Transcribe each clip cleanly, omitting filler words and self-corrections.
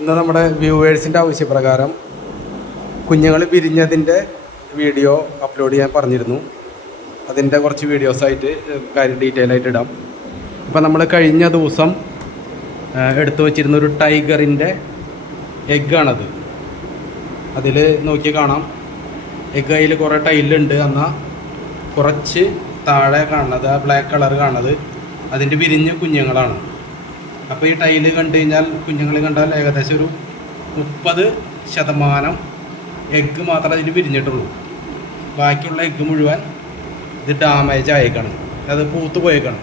ഇന്ന് നമ്മുടെ വ്യൂവേഴ്സിൻ്റെ ആവശ്യപ്രകാരം കുഞ്ഞുങ്ങൾ വിരിഞ്ഞതിൻ്റെ വീഡിയോ അപ്ലോഡ് ചെയ്യാൻ പറഞ്ഞിരുന്നു. അതിൻ്റെ കുറച്ച് വീഡിയോസായിട്ട് കാര്യം ഡീറ്റെയിൽ ആയിട്ട് ഇടാം. ഇപ്പം നമ്മൾ കഴിഞ്ഞ ദിവസം എടുത്തു വച്ചിരുന്ന ഒരു ടൈഗറിൻ്റെ എഗ്ഗാണത്. അതിൽ നോക്കി കാണാം, എഗ്ഗ് അതിൽ കുറേ ടൈലുണ്ട്. എന്നാൽ കുറച്ച് താഴെ കാണുന്നത്, ആ ബ്ലാക്ക് കളർ കാണുന്നത് അതിൻ്റെ വിരിഞ്ഞ കുഞ്ഞുങ്ങളാണ്. അപ്പോൾ ഈ ടൈല് കണ്ടു കഴിഞ്ഞാൽ, കുഞ്ഞുങ്ങൾ കണ്ടാൽ ഏകദേശം ഒരു 30% എഗ്ഗ് മാത്രമേ അതിന് വിരിഞ്ഞിട്ടുള്ളൂ. ബാക്കിയുള്ള എഗ്ഗ് മുഴുവൻ ഇത് ഡാമേജ് ആയേക്കാണ്, അത് പൂത്ത് പോയേക്കാണ്.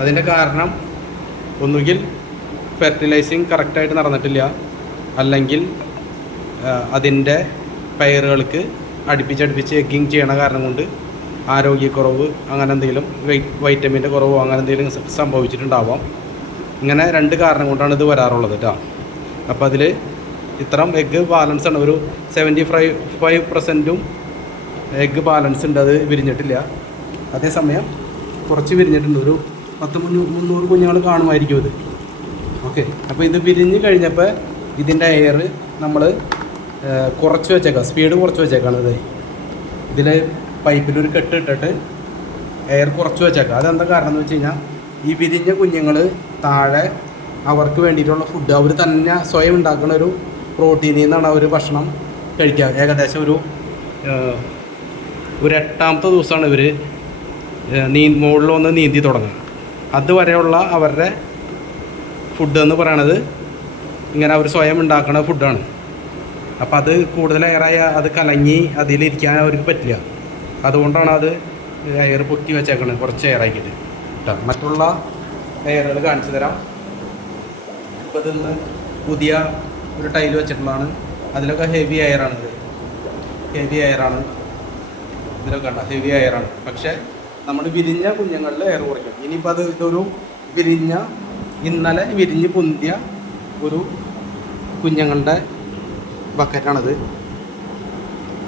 അതിൻ്റെ കാരണം ഒന്നുകിൽ ഫെർട്ടിലൈസിങ് കറക്റ്റായിട്ട് നടന്നിട്ടില്ല, അല്ലെങ്കിൽ അതിൻ്റെ പയറുകൾക്ക് അടുപ്പിച്ചടുപ്പിച്ച് എഗ്ഗിങ് ചെയ്യണ കാരണം കൊണ്ട് ആരോഗ്യക്കുറവ്, അങ്ങനെ എന്തെങ്കിലും വൈറ്റമിൻ്റെ കുറവോ അങ്ങനെ എന്തെങ്കിലും സംഭവിച്ചിട്ടുണ്ടാവാം. ഇങ്ങനെ 2 കാരണം കൊണ്ടാണ് ഇത് വരാറുള്ളത് കേട്ടോ. അപ്പോൾ അതിൽ ഇത്തരം എഗ്ഗ് ബാലൻസ് ആണ്, ഒരു 75% എഗ്ഗ് ബാലൻസ് ഉണ്ട്, അത് വിരിഞ്ഞിട്ടില്ല. അതേസമയം കുറച്ച് വിരിഞ്ഞിട്ടുണ്ട്, ഒരു 300 കുഞ്ഞുങ്ങൾ കാണുമായിരിക്കും ഇത്. ഓക്കെ, അപ്പോൾ ഇത് വിരിഞ്ഞ് കഴിഞ്ഞപ്പോൾ ഇതിൻ്റെ എയർ നമ്മൾ കുറച്ച് വെച്ചേക്കാം, സ്പീഡ് കുറച്ച് വെച്ചേക്കാണ്. ഇതിൽ പൈപ്പിലൊരു കെട്ട് ഇട്ടിട്ട് എയർ കുറച്ച് വെച്ചേക്കാം. അതെന്താ കാരണം എന്ന് വെച്ച് കഴിഞ്ഞാൽ, ഈ വിരിഞ്ഞ കുഞ്ഞുങ്ങൾ താഴെ അവർക്ക് വേണ്ടിയിട്ടുള്ള ഫുഡ് അവർ തന്നെ സ്വയം ഉണ്ടാക്കുന്ന ഒരു പ്രോട്ടീനിൽ നിന്നാണ് അവർ ഭക്ഷണം കഴിക്കുക. ഏകദേശം ഒരു 8ാമത്തെ ദിവസമാണ് ഇവർ മുകളിൽ വന്ന് നീന്തി തുടങ്ങുക. അതുവരെയുള്ള അവരുടെ ഫുഡ് എന്ന് പറയണത് ഇങ്ങനെ അവർ സ്വയം ഉണ്ടാക്കുന്ന ഫുഡാണ്. അപ്പോൾ അത് കൂടുതൽ എയറായി അത് കലങ്ങി അതിലിരിക്കാൻ അവർക്ക് പറ്റില്ല. അതുകൊണ്ടാണ് അത് എയർ പൊക്കി വെച്ചേക്കണത്, കുറച്ച് എയറാക്കിയിട്ട് കേട്ടോ. മറ്റുള്ള എയറുകൾ കാണിച്ചു തരാം. ഇപ്പോൾ ഇതൊന്ന് പുതിയ ഒരു ടൈൽ വെച്ചിട്ടുള്ളതാണ്. അതിലൊക്കെ ഹെവി എയറാണിത്, ഹെവി എയറാണ് ഇതിലൊക്കെ ഉണ്ട്, ഹെവി എയറാണ്. പക്ഷേ നമ്മൾ വിരിഞ്ഞ കുഞ്ഞുങ്ങളിൽ എയർ കുറയ്ക്കും. ഇനിയിപ്പോൾ ഇതൊരു ഇന്നലെ വിരിഞ്ഞ് പൊന്തിയ ഒരു കുഞ്ഞുങ്ങളുടെ ബക്കറ്റാണിത്.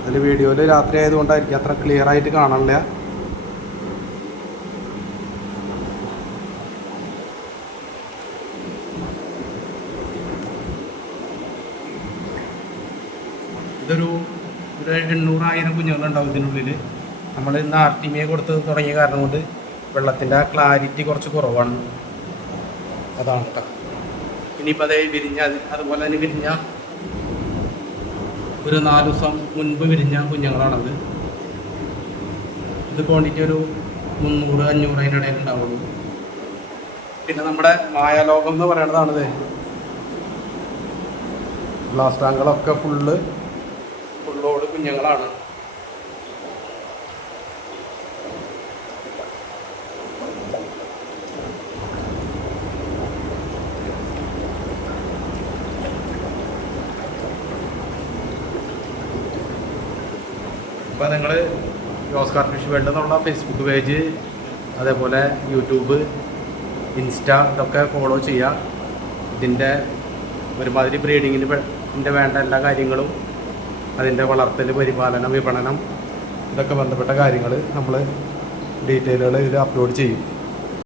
അതിൻ്റെ വീഡിയോയിൽ രാത്രി ആയതുകൊണ്ടായിരിക്കും അത്ര ക്ലിയർ ആയിട്ട് കാണാനില്ല. ഇതൊരു 800,000 കുഞ്ഞുങ്ങളുണ്ടാവും ഇതിനുള്ളിൽ. നമ്മൾ ഇന്ന് ആർട്ടിമിയെ കൊടുത്ത് തുടങ്ങിയ കാരണം കൊണ്ട് വെള്ളത്തിൻ്റെ ക്ലാരിറ്റി കുറച്ച് കുറവാണ്, അതാണ് കേട്ടോ. ഇനിയിപ്പോൾ അതേ വിരിഞ്ഞ, അതുപോലെ തന്നെ വിരിഞ്ഞ ഒരു 4 ദിവസം മുൻപ് വിരിഞ്ഞ കുഞ്ഞുങ്ങളാണത്. ഇത് ക്വാണ്ടിറ്റി ഒരു 300-500 അതിൻ്റെ ഇടയിൽ ഉണ്ടാവുള്ളൂ. പിന്നെ നമ്മുടെ മായാലോകം എന്ന് പറയണതാണിത്. ഗ്ലാസ് ടാങ്കുകളൊക്കെ ഫുള്ളോട് കുഞ്ഞുങ്ങളാണ്. അപ്പോൾ നിങ്ങൾ ഓസ്കാർ ഫിഷ് വേൾഡ് എന്നുള്ള ഫേസ്ബുക്ക് പേജ്, അതേപോലെ യൂട്യൂബ്, ഇൻസ്റ്റ ഇതൊക്കെ ഫോളോ ചെയ്യുക. ഇതിൻ്റെ ഒരുമാതിരി ബ്രീഡിങ്ങിൻ്റെ വേണ്ട എല്ലാ കാര്യങ്ങളും, അതിൻ്റെ വളർത്തൽ, പരിപാലനം, വിപണനം, ഇതൊക്കെ ബന്ധപ്പെട്ട കാര്യങ്ങൾ നമ്മൾ ഡീറ്റെയിലുകൾ ഇതിൽ അപ്ലോഡ് ചെയ്യും.